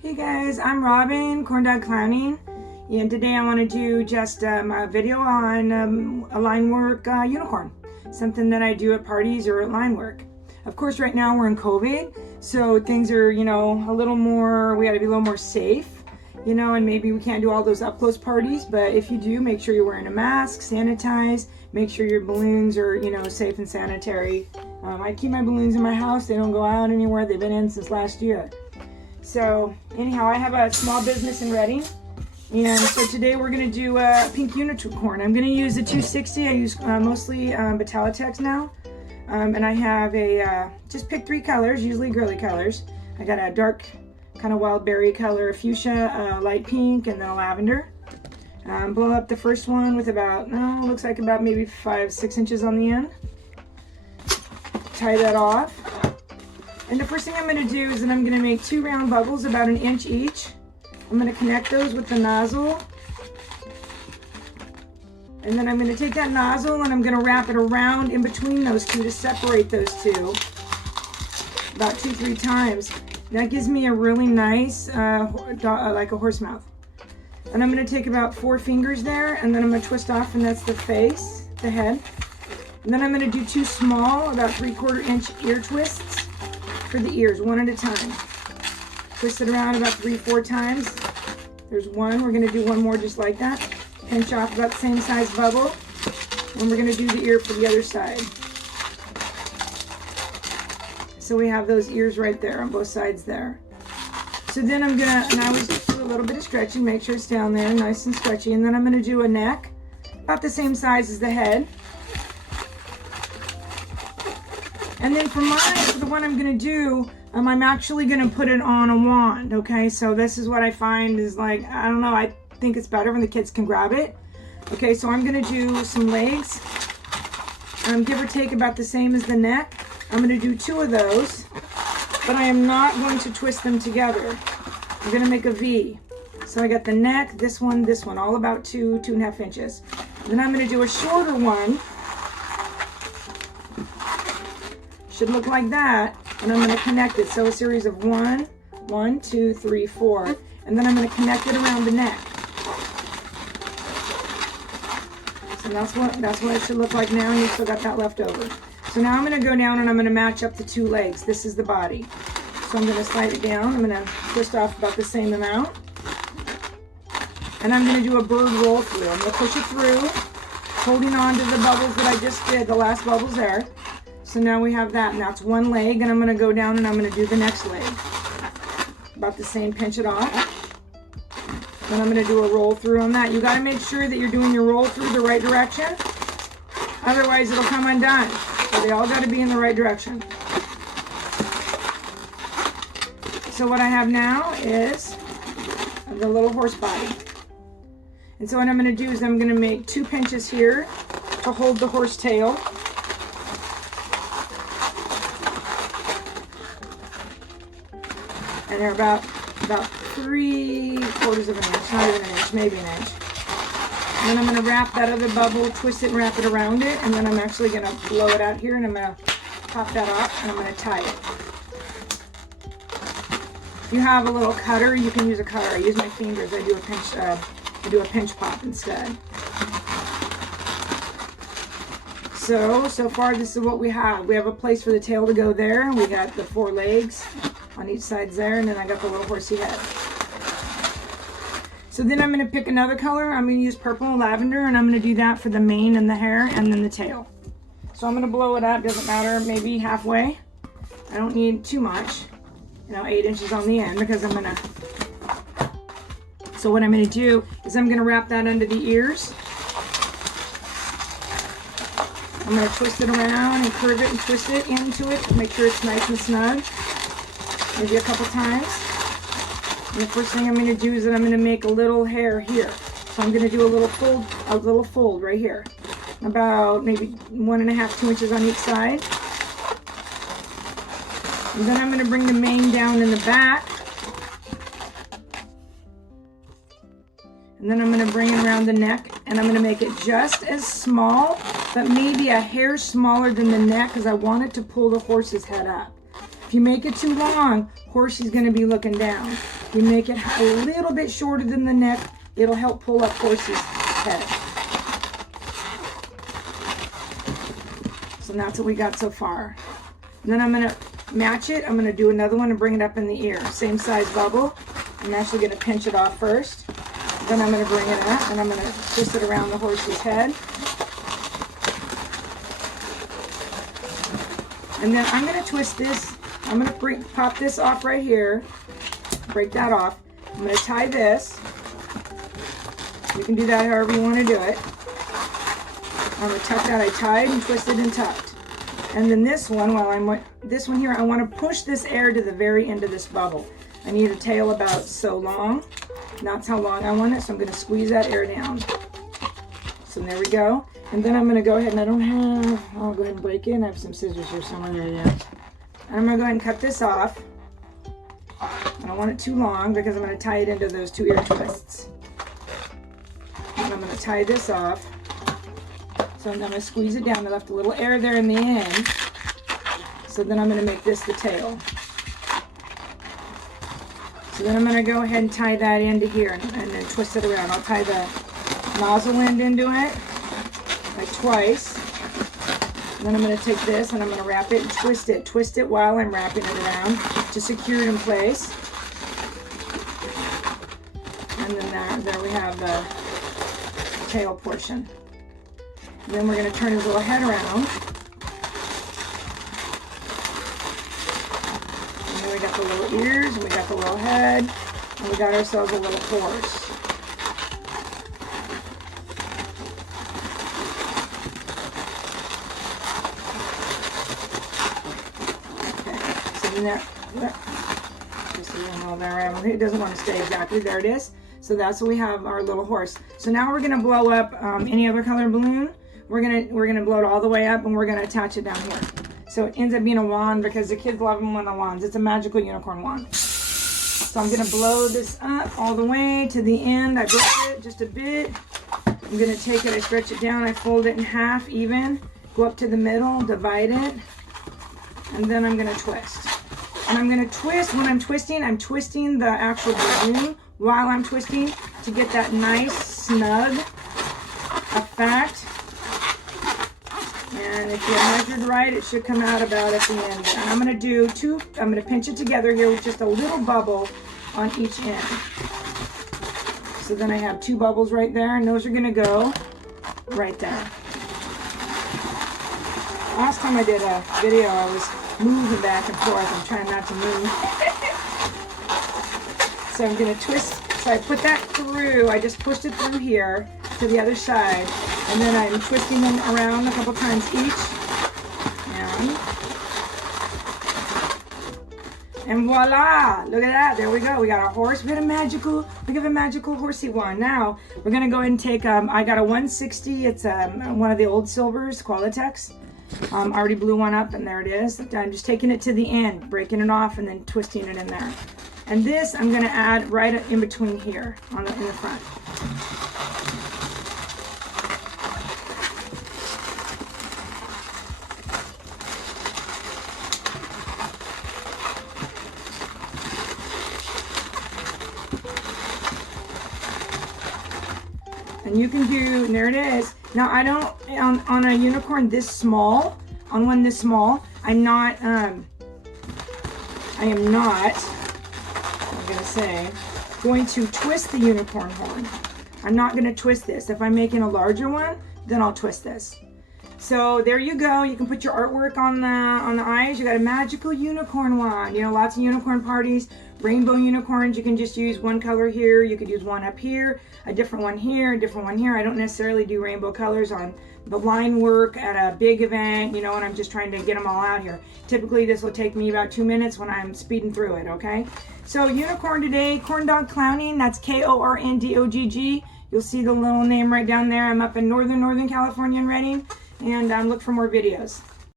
Hey guys, I'm Robin, Corn Dog Clowning, and today I want to do just a video on a Linework unicorn, something that I do at parties or at Linework. Of course, right now we're in COVID, so things are, a little more, we got to be a little more safe, and maybe we can't do all those up close parties, but if you do, make sure you're wearing a mask, sanitize, make sure your balloons are, safe and sanitary. I keep my balloons in my house, they don't go out anywhere, they've been in since last year. So anyhow, I have a small business in Reading, and so today we're going to do a pink unicorn. I'm going to use a 260. I use mostly Battalitex now, and I have just pick 3 colors, usually girly colors. I got a dark kind of wild berry color, a fuchsia, light pink, and then a lavender. Blow up the first one with about, looks like about maybe 5-6 inches on the end. Tie that off. And the first thing I'm going to do is that I'm going to make 2 round bubbles about 1 inch each. I'm going to connect those with the nozzle. And then I'm going to take that nozzle and I'm going to wrap it around in between those 2 to separate those 2. About 2-3 times. That gives me a really nice, like a horse mouth. And I'm going to take about 4 fingers there, and then I'm going to twist off, and that's the face, the head. And then I'm going to do 2 small, about 3/4 inch ear twists for the ears, one at a time. Twist it around about 3-4 times. There's one. We're going to do one more just like that. Pinch off about the same size bubble. And we're going to do the ear for the other side. So we have those ears right there on both sides there. So then I'm going to, and I always do a little bit of stretching, make sure it's down there, nice and stretchy. And then I'm going to do a neck, about the same size as the head. And then for the one I'm going to do, I'm actually going to put it on a wand, okay? So this is what I find is like, I don't know, I think it's better when the kids can grab it. Okay, so I'm going to do some legs, give or take about the same as the neck. I'm going to do 2 of those, but I am not going to twist them together. I'm going to make a V. So I got the neck, this one, all about 2.5 inches. Then I'm going to do a shorter one. Should look like that, and I'm going to connect it. So a series of 1, 2, 3, 4, and then I'm going to connect it around the neck. So that's what it should look like now, and you still got that left over. So now I'm going to go down and I'm going to match up the 2 legs. This is the body. So I'm going to slide it down. I'm going to twist off about the same amount, and I'm going to do a bird roll through. I'm going to push it through, holding on to the bubbles that I just did, the last bubbles there. So now we have that, and that's 1 leg, and I'm going to go down and I'm going to do the next leg. About the same, pinch it off. Then I'm going to do a roll through on that. You got to make sure that you're doing your roll through the right direction. Otherwise it'll come undone. So they all got to be in the right direction. So what I have now is the little horse body. And so what I'm going to do is I'm going to make 2 pinches here to hold the horse tail. And they're about 3/4 of an inch, not even an inch, maybe an inch. And then I'm going to wrap that other bubble, twist it and wrap it around it, and then I'm actually going to blow it out here, and I'm going to pop that off, and I'm going to tie it. If you have a little cutter, you can use a cutter. I use my fingers. I do a pinch pop instead. So far this is what we have. We have a place for the tail to go there. We got the 4 legs on each side there, and then I got the little horsey head. So then I'm going to pick another color. I'm going to use purple and lavender, and I'm going to do that for the mane and the hair and then the tail. So I'm going to blow it up, doesn't matter, maybe halfway. I don't need too much, 8 inches on the end, because I'm going to, so what I'm going to do is I'm going to wrap that under the ears. I'm going to twist it around and curve it and twist it into it to make sure it's nice and snug. Maybe a couple times. And the first thing I'm going to do is that I'm going to make a little hair here. So I'm going to do a little fold right here. About maybe 1.5-2 inches on each side. And then I'm going to bring the mane down in the back. And then I'm going to bring it around the neck, and I'm going to make it just as small, but maybe a hair smaller than the neck, because I want it to pull the horse's head up. If you make it too long, Horsey's going to be looking down. You make it a little bit shorter than the neck. It'll help pull up Horsey's head. So that's what we got so far. And then I'm going to match it. I'm going to do another one and bring it up in the ear. Same size bubble. I'm actually going to pinch it off first. Then I'm going to bring it up and I'm going to twist it around the Horsey's head. And then I'm going to twist this. I'm going to pop this off right here. Break that off. I'm going to tie this. You can do that however you want to do it. I'm going to tuck that. I tied and twisted and tucked. And then this one, this one here, I want to push this air to the very end of this bubble. I need a tail about so long. That's how long I want it, so I'm going to squeeze that air down. So there we go. And then I'm going to go ahead, and I'll go ahead and break it. I have some scissors here somewhere. There, yeah. And I'm going to go ahead and cut this off. I don't want it too long because I'm going to tie it into those two ear twists. And I'm going to tie this off. So I'm going to squeeze it down. I left a little air there in the end. So then I'm going to make this the tail. So then I'm going to go ahead and tie that into here and then twist it around. I'll tie the nozzle end into it like twice. And then I'm going to take this and I'm going to wrap it and twist it. Twist it while I'm wrapping it around to secure it in place. And then there we have the tail portion. And then we're going to turn his little head around. We got the little ears, and we got the little head, and we got ourselves a little horse. Okay, so then just a little there. It doesn't want to stay exactly. There it is. So that's what we have our little horse. So now we're gonna blow up any other color balloon. We're gonna blow it all the way up, and we're gonna attach it down here. So it ends up being a wand because the kids love them when the wands. It's a magical unicorn wand. So I'm going to blow this up all the way to the end. I broke it just a bit. I'm going to take it, I stretch it down, I fold it in half even, go up to the middle, divide it, and then I'm going to twist. And I'm going to twist, when I'm twisting the actual balloon while I'm twisting to get that nice snug effect. And if you measured right, it should come out about at the end. And I'm going to pinch it together here with just a little bubble on each end. So then I have two bubbles right there, and those are going to go right there. Last time I did a video, I was moving back and forth. I'm trying not to move. So I'm going to twist. So I put that through. I just pushed it through here to the other side. And then I'm twisting them around a couple times each. And voila! Look at that. There we go. We got a horse. We have a magical Horsey wand. Now, we're going to go ahead and take, I got a 160. It's one of the old silvers, Qualitex. I already blew one up, and there it is. I'm just taking it to the end, breaking it off, and then twisting it in there. And this, I'm going to add right in between here in the front. And you can do, and there it is. Now I don't, on a unicorn this small, on one this small, I am not, I'm going to twist the unicorn horn. I'm not going to twist this. If I'm making a larger one, then I'll twist this. So there you go. You can put your artwork on the eyes. You got a magical unicorn wand. You know, lots of unicorn parties, rainbow unicorns. You can just use one color here. You could use one up here, a different one here, a different one here. I don't necessarily do rainbow colors on the line work at a big event, you know, and I'm just trying to get them all out here. Typically this will take me about 2 minutes when I'm speeding through it, okay? So unicorn today, corn dog clowning, that's K-O-R-N-D-O-G-G. You'll see the little name right down there. I'm up in Northern California in Redding, and look for more videos.